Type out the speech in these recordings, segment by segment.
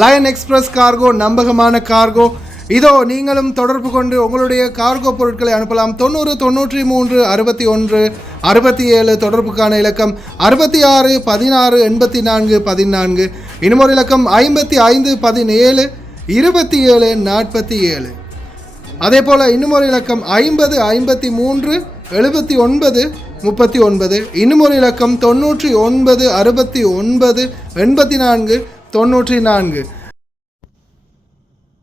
Line express cargo நம்பகமான cargo. இதோ நீங்களும் தொடர்பு கொண்டு உங்களுடைய கார்கோ பொருட்களை அனுப்பலாம். 90 93 61 67 தொடர்புக்கான இலக்கம் 66 16 84 14. இன்னொரு இலக்கம் 55 17 27 47. அதே போல் இன்னுமொரு இலக்கம் 50 53 79 39. இன்னுமொரு இலக்கம் 99 69 84 94.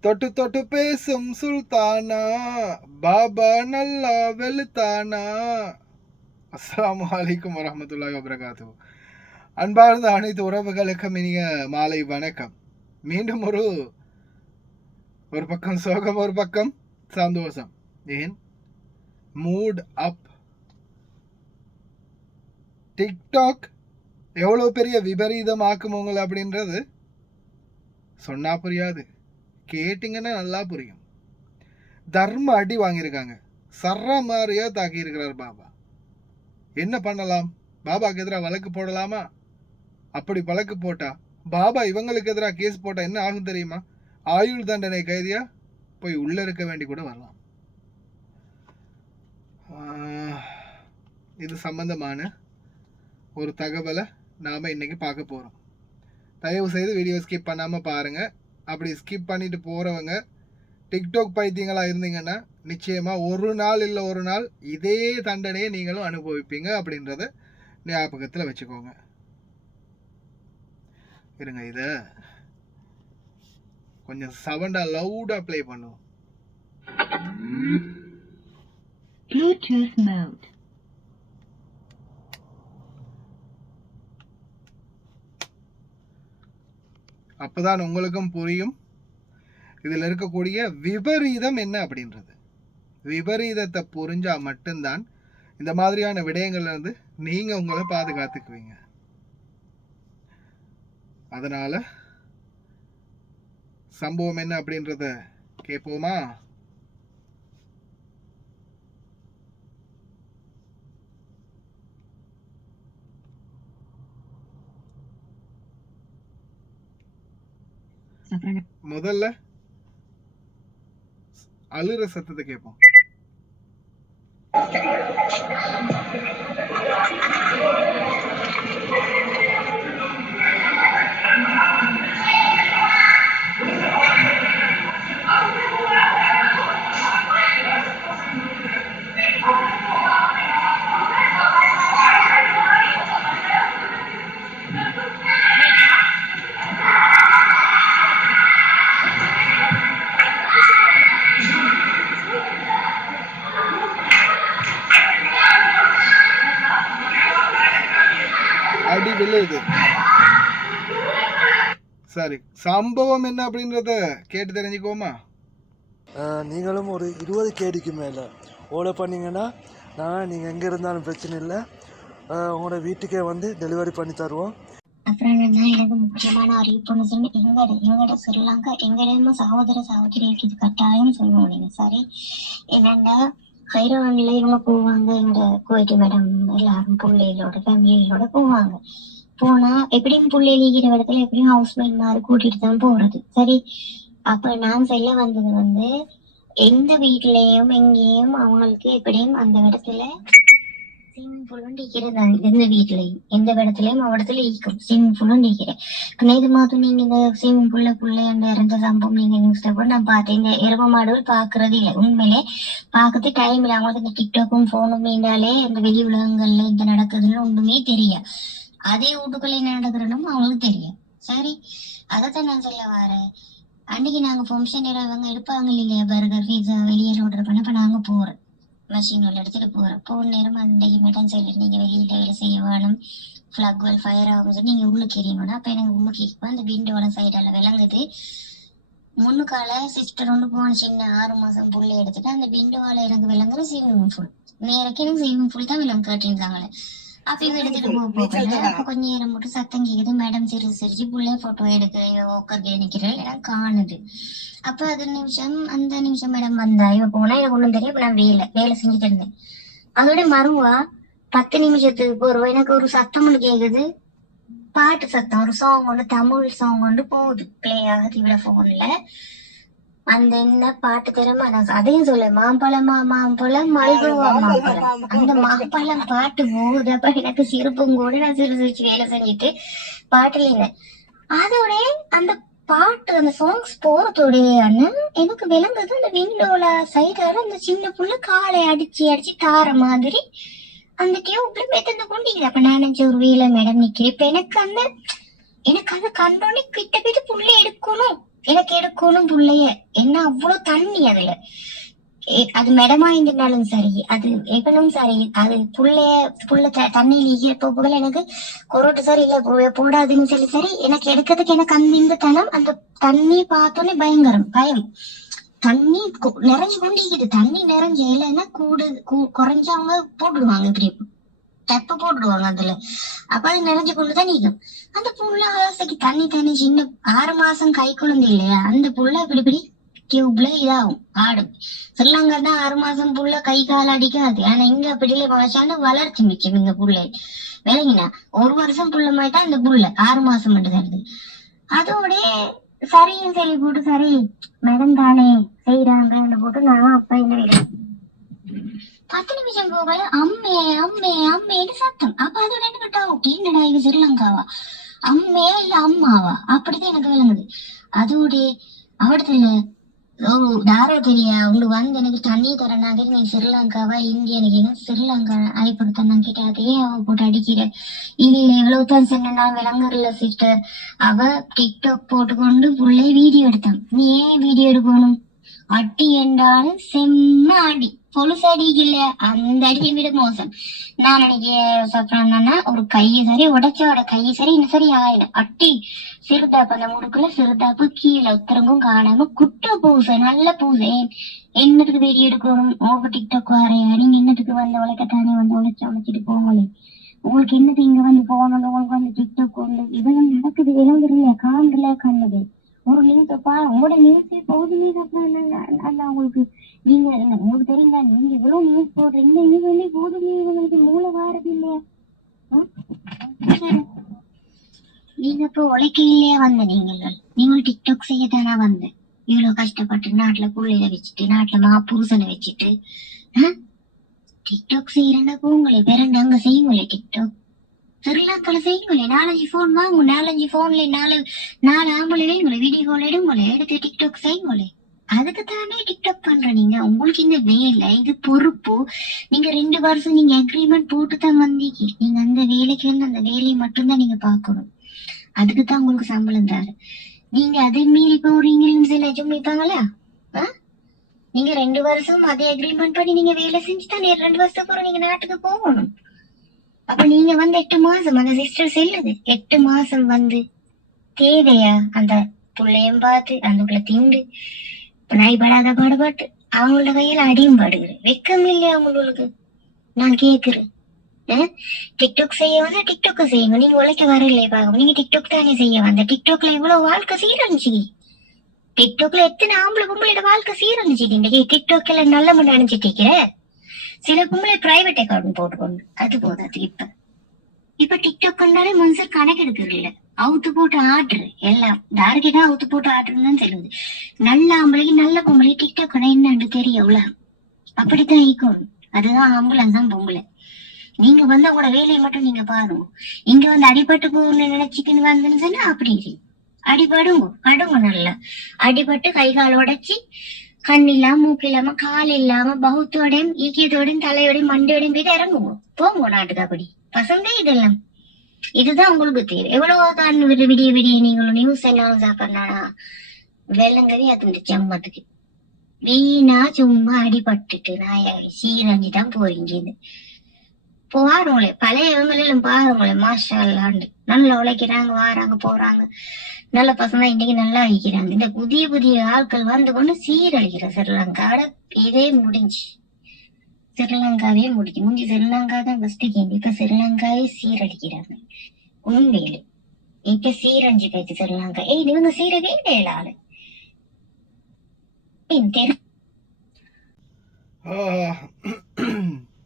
தொட்டு தொட்டு பேசும் சுல்தானா பாபா நல்லா வெளுத்தானா. அஸ்ஸலாமு அலைக்கும் வரஹ்மத்துல்லாஹி வபரகாத்துஹு. அன்பார்ந்த அனைத்து உறவுகளுக்கும் இனிய மாலை வணக்கம். மீண்டும் ஒரு பக்கம் சோகம், ஒரு பக்கம் சந்தோஷம். ஏன் மூட் அப். டிக்டாக் எவ்வளோ பெரிய விபரீதம் ஆக்கும் உங்களை அப்படின்றது சொன்னா புரியாது, கேட்டிங்கன்னா நல்லா புரியும். தர்ம அடி வாங்கியிருக்காங்க, சர்ற மாதிரியா தாக்கி இருக்கிறார் பாபா. என்ன பண்ணலாம்? பாபாக்கு எதிராக வழக்கு போடலாமா? அப்படி வழக்கு போட்டா பாபா இவங்களுக்கு எதிராக கேஸ் போட்டா என்ன ஆகும் தெரியுமா? ஆயுள் தண்டனை கைதியா போய் உள்ள இருக்க வேண்டி கூட வரலாம். இது சம்பந்தமான ஒரு தகவலை நாம இன்னைக்கு பார்க்க போறோம். தயவு செய்து வீடியோ ஸ்கிப் பண்ணாம பாருங்க. அப்படி ஸ்கிப் பண்ணிட்டு போறவங்க டிக்டாக் பைத்தியங்களா இருந்தீங்கன்னா நிச்சயமா ஒரு நாள் இல்லை ஒரு நாள் இதே தண்டனையை நீங்களும் அனுபவிப்பீங்க அப்படின்றத ஞாபகத்தில் வச்சுக்கோங்க. இருங்க, இத கொஞ்சம் சவுண்டா லவுடா ப்ளே பண்ணுவோம். அப்பதான் உங்களுக்கும் புரியும் இதில் இருக்கக்கூடிய விபரீதம் என்ன அப்படின்றது. விபரீதத்தை புரிஞ்சா மட்டும்தான் இந்த மாதிரியான விடயங்கள்ல இருந்து நீங்க உங்களை பாதுகாத்துக்குவீங்க. அதனால சம்பவம் என்ன அப்படின்றத கேட்போமா? முதல்ல அழுற சத்தத்தை கேட்போம். அடி விழுது. சரி, சம்பவம் என்ன அப்படின்றத கேட்டு தெரிஞ்சுக்கோமா? நீங்களும் ஒரு 20 கேடிக்கு மேலே ஆர்டர் பண்ணிங்கன்னா நீங்கள் எங்கே இருந்தாலும் பிரச்சனை இல்லை, உங்களோட வீட்டுக்கே வந்து டெலிவரி பண்ணி தருவோம். அப்புறம் எனக்கு முக்கியமான அறிவிப்புன்னு சொல்லி எங்கட ஸ்ரீலங்கா எங்கடையுமா சகோதரிக்கு இது கட்டாயம் சொல்ல முடியுங்க. சரி, என்னன்னா ஹைரான்ல இவங்க போவாங்க, எங்க கோயிட்டு மேடம் எல்லாரும் பிள்ளைகளோட ஃபேமிலிகளோட போவாங்க. போனா எப்படியும் பிள்ளைகள் இருக்கிற இடத்துல எப்படியும் ஹவுஸ் மேட் மாதிரி கூட்டிட்டு தான் போறது. சரி, அப்ப நான் சொல்ல வந்தது எந்த வீட்லயும் எங்கேயும் அவங்களுக்கு எப்படியும் அந்த இடத்துல ஸ்விம்மிங் பூலும் டிக்கிறேன். எந்த வீட்லயும் எந்த இடத்துலயும் இடத்துல ஈக்கும் ஸ்விம்மிங் பூலும் டிக்கிறேன். இது மாதிரி நீங்க இந்த ஸ்விம்மிங் பூல்ல இறந்த சம்பவம் நீங்க நியூஸ்ல கூட நான் பார்த்தேன். இந்த எரும மாடுகள் பாக்குறது இல்லை, உண்மையிலே பாக்குறது டைம் இல்லை. அவங்களுக்கு இந்த டிக்டாக்கும் போனும் மீண்டாலே இந்த வெளி உலகங்கள்ல இந்த நடக்குதுன்னு ஒண்ணுமே தெரியும். அதே வீட்டுக்குள்ள என்ன நடக்கிறனும் அவங்களுக்கு தெரியும். சரி, அதைத்தான் நான் சொல்ல வரேன். அன்னைக்கு நாங்க ஃபங்க்ஷன் அவங்க எடுப்பாங்க இல்லையா, பர்கர் பீஸா வெளியே ஆர்டர் பண்ண. இப்ப நாங்க போறோம் மெஷின் உள்ள எடுத்துட்டு போறோம். போன நேரம் அன்றைக்கு மேடம் சொல்லி நீங்க வெளியில வேலை செய்ய வேணும், ஃபிளக் வெல் ஃபயர் ஆகும் சொல்லி நீங்க உள்ளுக்கு எறியணும். அப்ப எனக்கு உள்ளுக்கு கேட்கும் அந்த விண்டோட சைடால விளங்குது. முன்னுக்கால சிஸ்டர் ஒன்று போன சின்ன 6 மாசம் புள்ளை எடுத்துட்டு அந்த விண்டோவால எனக்கு விளங்குற ஸ்விம்மிங் பூல் நேரக்கு எனக்கு ஸ்விம்மிங் பூல் தான் விளங்கு கேட்டிருந்தாங்களே. அப்ப இவ எடுத்துட்டு போகல. அப்ப கொஞ்ச நேரம் மட்டும் சத்தம் கேக்குது, மேடம் சிரிச்சு புள்ளைய போட்டோ எடுக்க ஓக்கர் நினைக்கிறேன் எனக்கு காணுது. அப்ப அந்த நிமிஷம் மேடம் வந்தா இவ போனா எனக்கு ஒண்ணும் தெரியும். நான் வேலை செஞ்சுட்டு இருந்தேன். அதோட மறுவா 10 நிமிஷத்துக்கு போறோம் எனக்கு ஒரு சத்தம் ஒண்ணு கேக்குது. பாட்டு சத்தம் ஒரு சாங் ஒன்று தமிழ் சாங் ஒன்று போகுது பிளே ஆகுது இவ்வளோ போன்ல. அந்த என்ன பாட்டு தெரியுமா? நான் அதையும் சொல்ல, மாம்பழமா மாம்பழம் மல்கோவா மாம்பழம், அந்த மாம்பழம் பாட்டு போகுது. அப்ப எனக்கு சிரிப்பும் கூட நான் சிரிச்சு வேலை செஞ்சுட்டு பாட்டுல இருந்தேன். அதோட அந்த பாட்டு அந்த சாங்ஸ் போறதோடைய அண்ணன் எனக்கு விளங்குது அந்த விண்டோல சைடால அந்த சின்ன புள்ள காலை அடிச்சு அடிச்சு தார மாதிரி அந்த டியூப்ல மெத்தந்து கொண்டீங்க. அப்ப நான் நினைச்ச ஒரு வேலை மேடம் நிக்கிறேன். இப்ப எனக்கு அதை கண்டோன்னே கிட்ட போயிட்டு புள்ள எடுக்கணும், எனக்கு எடுக்கணும் புள்ளைய. என்ன அவ்வளவு தண்ணி அதுல. அது மெடமா இருந்தாலும் சரி, அது எவனும் சரி, அது புள்ள தண்ணியில ஈரப்போ போல எனக்கு கொரோட்டு சரி இல்ல போடாதுன்னு சொல்லி சரி, எனக்கு எடுக்கிறதுக்கு எனக்கு அந்த தனம் அந்த தண்ணி பார்த்தோன்னே பயங்கரம் பயம். தண்ணி நிறைஞ்சு கொண்டிருக்குது. தண்ணி நிறைஞ்ச இல்லைன்னா குறைஞ்சு அவங்க போட்டுடுவாங்க, இப்படி டெப்ப போட்டுடுவாங்க அதுல. அப்ப அது நிறைஞ்சு கொண்டுதான் நிற்கும். அந்த புள்ள ஆசைக்கு தண்ணி சின்ன 6 மாசம் கை குழந்தை இல்லையா, அந்த புள்ள இப்படி டியூப்ல இதாகும் ஆடும். ஸ்ரீலங்கா தான் 6 மாசம் புள்ள கை கால் அடிக்காது. ஆனா இங்க அப்படி இல்லை, வாசாண்டு வளர்ச்சி மிச்சம் இங்க புள்ளை விளங்கினா. 1 வருஷம் புள்ள மாதிரி தான் இந்த புள்ள 6 மாசம் மட்டும் தருது. அதோட சரியும் சொல்லி போட்டு சரி மேடம் தானே செய்யறாங்க போட்டு நான் அப்ப என்ன 10 நிமிஷம் போகல அம்மே அம்மே அம்மேன்னு சத்தம். அப்ப அதோட என்ன கேட்டா என்னடா இது ஸ்ரீலங்காவா அம்மையா இல்ல அம்மாவா அப்படிதான் எனக்கு விளங்குது. அதோட அவடத்துல யாரோ தெரியா உங்களுக்கு வந்து எனக்கு தண்ணி தரனாக நீ ஸ்ரீலங்காவா இந்தியா, எனக்கு எங்க ஸ்ரீலங்கா அழைப்படுத்த நான் கேட்டேன். அதே அவ போட்டு அடிக்கிற இல்ல எவ்வளவுதான் சொன்னா விளங்குறல சிஸ்டர். அவ டிக்டாக் போட்டுக்கொண்டு புள்ளை வீடியோ எடுத்தான். நீ ஏன் வீடியோ எடுக்கணும்? அடி என்றாலும் செம்ம அடி, பொலுசு அடிக்கல, அந்த அடியை விட மோசம். நான் நினைக்கிறேன் ஒரு கையை சரி உடைச்சோட கையை சரி இன்னும் சரி ஆயிடும். அட்டி சிறுதாப்பு அந்த முடுக்குள்ள சிறுதாப்பு கீழே உத்தரங்கும் காணாம குட்ட பூசை நல்ல பூசை. என்னத்துக்கு வீடியோ எடுக்கணும்? ஓவர் டிக்டாக் வரையா நீங்க என்னத்துக்கு வந்து உழைக்கத்தானே வந்து உழைச்சிட்டு போங்களே. உங்களுக்கு என்னது இங்க வந்து போகணும்? உங்களுக்கு வந்து டிக்டாக் கொண்டு இதெல்லாம் நடக்குது விளங்குறீங்க காண்ல கண்ணுது. ஒரு நியூஸ் உங்களோட நியூஸே போகுதுமே அல்ல உங்களுக்கு. நீங்க உங்களுக்கு தெரியுங்களா நீங்க இவ்வளவு நியூஸ் போடுறீங்க, இந்த நியூஸ் வந்து போதுமே உங்களுக்கு மூளை வாரது இல்லையா? நீங்க இப்போ உழைக்கையிலேயே வந்த நீங்கள் டிக்டாக் செய்யத்தானா வந்த இவ்வளவு கஷ்டப்பட்டு நாட்டுல புள்ளையில வச்சுட்டு நாட்டுல புருஷனை வச்சுட்டு டிக்டாக் செய்யறேன்னா போங்களே வேறண்டா அங்க செய்யுங்களே டிக்டாக். ஸ்ரீலங்கால செய்யுங்களே 4-5 போன் வாங்க, 4-5 போன்ல 4 ஆம்பளை வேணுங்களே வீடியோ கால் எடுங்களே, எடுத்து டிக்டாக் செய்யுங்களே. அதுக்கு தானே டிக்டாக் பண்ற நீங்க. உங்களுக்கு இந்த வேலை இது பொறுப்பு. நீங்க 2 வருஷம் நீங்க அக்ரிமெண்ட் போட்டு தான் வந்தீங்க. நீங்க அந்த வேலைக்கு வந்து அந்த வேலையை மட்டும்தான் நீங்க பாக்கணும். அதுக்குதான் உங்களுக்கு சம்பளம் தாரு. நீங்க அதை மீறி போறீங்கன்னு சில சொல்லிப்பாங்களா? நீங்க 2 வருஷம் அதே அக்ரிமெண்ட் பண்ணி நீங்க வேலை செஞ்சுதான் 2 வருஷத்துக்கு அப்புறம் நீங்க நாட்டுக்கு போகணும். அப்ப நீங்க வந்து 8 மாசம் அந்த சிஸ்டர் செல்லுது 8 மாசம் வந்து தேவையா? அந்த புள்ளையும் பார்த்து அந்த பிள்ளை திண்டு நாய் படாத பாடுபாட்டு அவங்களோட கையில அடியும் பாடுகிறேன். வெக்கம் இல்லையா அவங்களுக்கு? நான் கேக்குறேன். டிக்டாக் செய்ய வந்தா டிக்டாக் செய்யுங்க. நீங்க உழைக்க வரலையே பாக்க, நீங்க டிக்டாக் தானே செய்ய வந்த. டிக்டாக்ல இவ்வளவு வாழ்க்கை சீரழிச்சு. டிக்டாக்ல எத்தனை ஆம்பளை பொம்பளையோட வாழ்க்கை சீரழிச்சிட்டீங்க. டிக்டாக்ல நல்ல முறை நினைச்சிட்டீங்க. சில பொம்பளை பிரைவேட் அக்கௌண்ட் போட்டுக்கொண்டு அது போதாது. இப்ப டிக்டாக் கண்டாலே மனுஷன் கணக்கு எடுக்கிறது இல்ல. அவுத்து போட்டு ஆடுறு எல்லாம் டார்கெட்டா அவுத்து போட்டு ஆடுறதுன்னு சொல்லுது. நல்ல ஆம்பளைக்கு நல்ல பொம்பளைக்கு டிக்டாக் என்னன்னு தெரியல. அப்படித்தான் ஈக்கணும். அதுதான் ஆம்புலன்ஸ் தான் பொம்பளை. நீங்க வந்து உங்களோட வேலையை மட்டும் நீங்க பாருங்க. இங்க வந்து அடிபட்டு போகணும்னு நினைச்சிட்டுன்னு வந்துன்னு சொன்னா அப்படி அடிபடுங்க படுங்க. நல்லா அடிபட்டு கை கால் உடைச்சி கண் இல்லாம மூக்கு இல்லாம கால் இல்லாம பௌத்தோடையும் ஈக்கியத்தோடையும் தலையோடையும் மண்டையோடையும் போயிட்டு இறங்குவோம் போங்க நாட்டுக்கு. அப்படி பசங்க இதெல்லாம் இதுதான் உங்களுக்கு தேவை. எவ்வளவுதான் விடிய விடிய நீங்களும் நியூஸ் எல்லாம் சாப்பிடறானா வெள்ளங்கவே அது ஜம்மத்துக்கு வீணா சும்மா அடிபட்டுட்டு நான் சீரஞ்சுதான் போறீங்க. பாருங்களே பழையவங்களெல்லாம் பாருங்களே மாஷா அல்லாண்டு நல்லா உழைக்கிறாங்க, வாராங்க போறாங்க. நல்ல பசங்க இன்னைக்கு நல்லா அழிக்கிறாங்க. இந்த புதிய புதிய ஆட்கள் வந்து கொண்டு சீரழிக்கிற ஸ்ரீலங்காவோட இதே முடிஞ்சு. ஸ்ரீலங்காவே முடிஞ்சு ஸ்ரீலங்கா தான் ஃபர்ஸ்ட் கேம். இப்ப ஸ்ரீலங்காவே சீரழிக்கிறாங்க உண்மையிலே. இப்ப சீரஞ்சி போயிடுச்சு ஸ்ரீலங்கா. இவங்க சீரவே இல்லை ஆளு.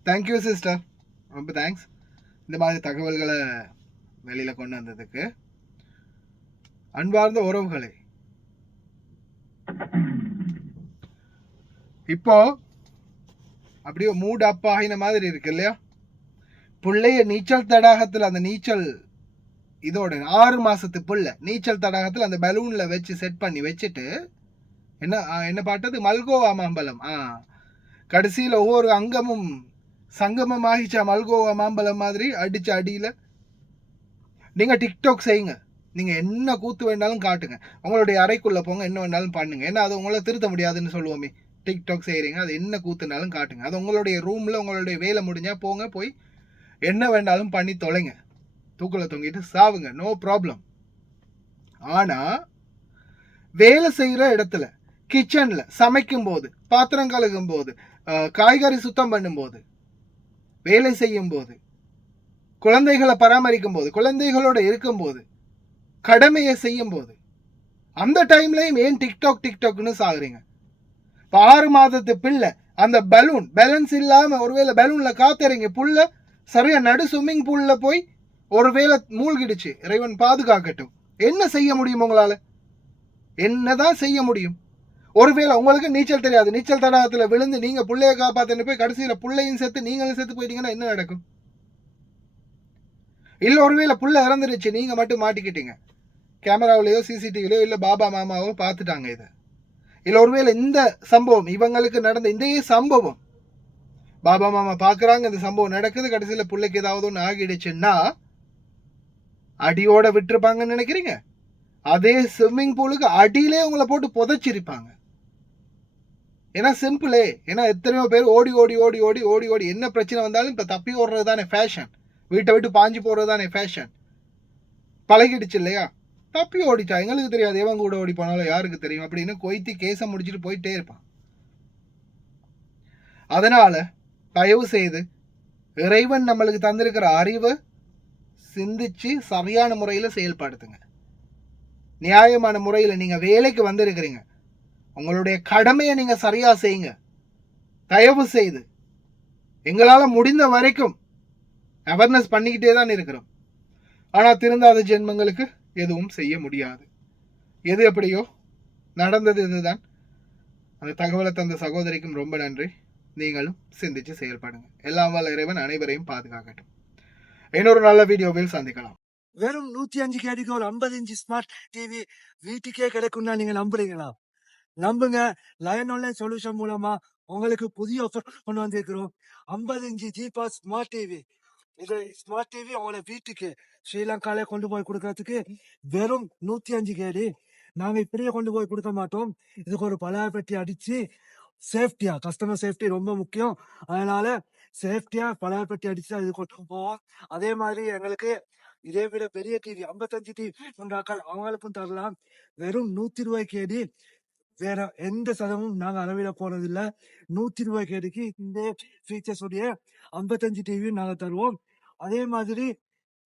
தேங்க்யூ சிஸ்டர், ரொம்ப தேங்க்ஸ். இந்த மாதிரி தகவல்களை வெளியில கொண்டு வந்ததுக்கு. அன்பார்ந்த உறவுகளே, இப்போ அப்படியே மூட் அப் ஆகின மாதிரி இருக்கு இல்லையா? பிள்ளைய நீச்சல் தடாகத்தில் அந்த நீச்சல் இதோட 6 மாசத்து புள்ள நீச்சல் தடாகத்தில் அந்த பலூன்ல வச்சு செட் பண்ணி வச்சுட்டு என்ன பாட்டது மல்கோவா மாம்பழம். கடைசியில் ஒவ்வொரு அங்கமும் சங்கமம் ஆகிச்சா மல்கோவா மாம்பழம் மாதிரி அடிச்ச அடியில நீங்க டிக்டாக் செய்யுங்க. நீங்க என்ன கூத்து வேண்டாலும் காட்டுங்க. உங்களுடைய அறைக்குள்ள போங்க, என்ன வேண்டாலும் பண்ணுங்க. ஏன்னா அது உங்களை திருத்த முடியாதுன்னு சொல்லுவோமே. டிக்டாக் செய்யறீங்க, அது என்ன கூத்துனாலும் காட்டுங்க. அது உங்களுடைய ரூம்ல உங்களுடைய வேலை முடிஞ்சா போங்க, போய் என்ன வேண்டாலும் பண்ணி தொலைங்க. தூக்குல தொங்கிட்டு சாவுங்க, நோ ப்ராப்ளம். ஆனா வேலை செய்யற இடத்துல, கிச்சன்ல சமைக்கும் போது, பாத்திரம் கழுகும் போது, காய்கறி சுத்தம் பண்ணும் போது, வேலை செய்யும் போது, குழந்தைகளை பராமரிக்கும் போது, குழந்தைகளோட இருக்கும் போது, கடமையை செய்யும் போது, அந்த டைம்லயும் ஏன் டிக்டாக்னு சாகுறீங்க? 6 மாதத்து பிள்ளை அந்த பலூன் பேலன்ஸ் இல்லாம ஒருவேளை பலூன்ல காத்துறீங்க, புள்ள சரியா நடு ஸ்விம்மிங் பூல்ல போய் ஒருவேளை மூழ்கிடுச்சு, இறைவன் பாதுகாக்கட்டும். என்ன செய்ய முடியும் உங்களால? என்னதான் செய்ய முடியும்? ஒருவேளை உங்களுக்கு நீச்சல் தெரியாது, நீச்சல் தடாகத்துல விழுந்து நீங்க புள்ளைய காப்பாத்தின்னு போய் கடைசியில புள்ளையும் செத்து நீங்களும் செத்து போயிட்டீங்கன்னா என்ன நடக்கும்? இல்ல ஒருவேளை புள்ள இறந்துருச்சு, நீங்க மட்டும் மாட்டிக்கிட்டீங்க, கேமராவிலேயோ சிசிடிவிலையோ இல்ல பாபா மாமாவோ பார்த்துட்டாங்க இதை. இல்ல ஒருவேளை இந்த சம்பவம் இவங்களுக்கு நடந்த இந்த சம்பவம் பாபா மாமா பாக்குறாங்க, இந்த சம்பவம் நடக்குது, கடைசியில பிள்ளைக்கு ஏதாவது ஒன்று ஆகிடுச்சுன்னா அடியோட விட்டுருப்பாங்கன்னு நினைக்கிறீங்க? அதே ஸ்விம்மிங் பூலுக்கு அடியிலே உங்களை போட்டு புதைச்சிருப்பாங்க. ஏன்னா சிம்பிளே, ஏன்னா எத்தனையோ பேர் ஓடி ஓடி ஓடி ஓடி ஓடி ஓடி என்ன பிரச்சனை வந்தாலும் இப்ப தப்பி ஓடுறது தானே ஃபேஷன், வீட்டை விட்டு பாஞ்சு போறது தானே ஃபேஷன், பழகிடுச்சு இல்லையா? தப்பி ஓடிட்டா எங்களுக்கு தெரியாது, எவன் கூட ஓடி போனாலும் யாருக்கு தெரியும் அப்படின்னு கொய்த்தி கேச முடிச்சுட்டு போயிட்டே இருப்பான். அதனால தயவு செய்து இறைவன் நம்மளுக்கு தந்திருக்கிற அறிவை சிந்திச்சு சரியான முறையில செயல்படுத்துங்க. நியாயமான முறையில நீங்க வேலைக்கு வந்திருக்கிறீங்க, உங்களுடைய கடமையை நீங்க சரியா செய்யுங்க. தயவு செய்து எங்களால முடிந்த வரைக்கும் அவேர்னஸ் பண்ணிக்கிட்டே தான் இருக்கிறோம். ஆனா திருந்தாத ஜென்மங்களுக்கு எதுவும் செய்ய முடியாது. எது எப்படியோ நடந்தது இதுதான். அந்த தகவலை தந்த சகோதரிக்கும் ரொம்ப நன்றி. நீங்களும் சிந்திச்சு செயல்படுங்க. எல்லாம் வல்ல இறைவன் அனைவரையும் பாதுகாக்கட்டும். இன்னொரு நல்ல வீடியோவில் சந்திக்கலாம். வெறும் 105 கேடிக்கு ஒரு 50 இன்ச் ஸ்மார்ட் டிவி வீட்டுக்கே கிடைக்கும்னா நீங்க நம்புறீங்களா? நம்புங்க. லயன் ஆன்லைன் சொல்யூஷன் மூலமா உங்களுக்கு புதிய ஆஃபர் கொண்டு வந்திருக்கிறோம். 50 இன்ச் ஜிபா ஸ்மார்ட் டிவி. இது ஸ்மார்ட் டிவி உங்களை வீட்டுக்கு ஸ்ரீலங்கால கொண்டு போய் கொடுக்கறதுக்கு வெறும் 105 கேடி. நாங்க இப்படியே கொண்டு போய் கொடுக்க மாட்டோம். இதுக்கு ஒரு பலாய பெட்டி அடிச்சு சேஃப்டியா, கஸ்டமர் சேஃப்டி ரொம்ப முக்கியம், அதனால சேஃப்டியா பலாய பெட்டி அடிச்சு அது கொண்டு போவோம். அதே மாதிரி எங்களுக்கு இதே விட பெரிய டிவி 55 டிவி அவங்களுக்கும் தரலாம். வெறும் 120 கேடி. வேற எந்த சதமும் நாங்க அளவிட போறது இல்ல. 120 கேடிக்கு இந்த ஃபீச்சர்ஸ் உடைய 55 டிவியும் நாங்க தருவோம். அதே மாதிரி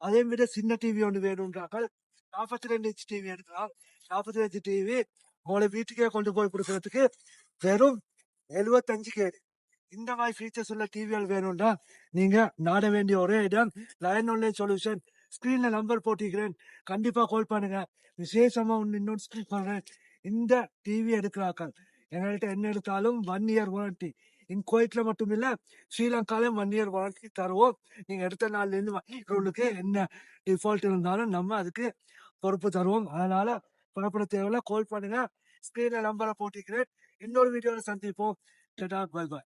அதே விட சின்ன டிவி ஒன்று வேணும்ன்றாக்கள் 42 இன்ச் டிவி எடுக்கலாம். 42 டிவி உங்களை வீட்டுக்கே கொண்டு போய் கொடுக்கறதுக்கு வெறும் 75 கேடி. இந்த மாதிரி ஃபீச்சர்ஸ் உள்ள டிவிகள் வேணும்னா நீங்க நாட வேண்டிய ஒரே இடம் லயன் ஆன்லைன் சொல்யூஷன். ஸ்கிரீன்ல நம்பர் போட்டிக்கிறேன், கண்டிப்பா கால் பண்ணுங்க. விசேஷமா இன்னொன்று ஸ்கிரீன் பண்றேன். இந்த டிவி எடுக்கிறாக்கள் எங்கள்கிட்ட என்ன எடுத்தாலும் 1 இயர் வாரண்டி. குவைட்ல மட்டும் இல்ல, ஸ்ரீலங்காலையும் 1 இயர் வாரண்டி தருவோம். நீங்க எடுத்த நாள்ல இருந்து உங்களுக்கு என்ன டிஃபால்ட் இருந்தாலும் நம்ம அதுக்கு பொறுப்பு தருவோம். அதனால புறப்பட தேவையில்ல, கால் பண்ணுங்க. ஸ்கிரீன்ல நம்பரை போட்டிக்கிறேன். இன்னொரு வீடியோல சந்திப்போம். Tata, bye bye.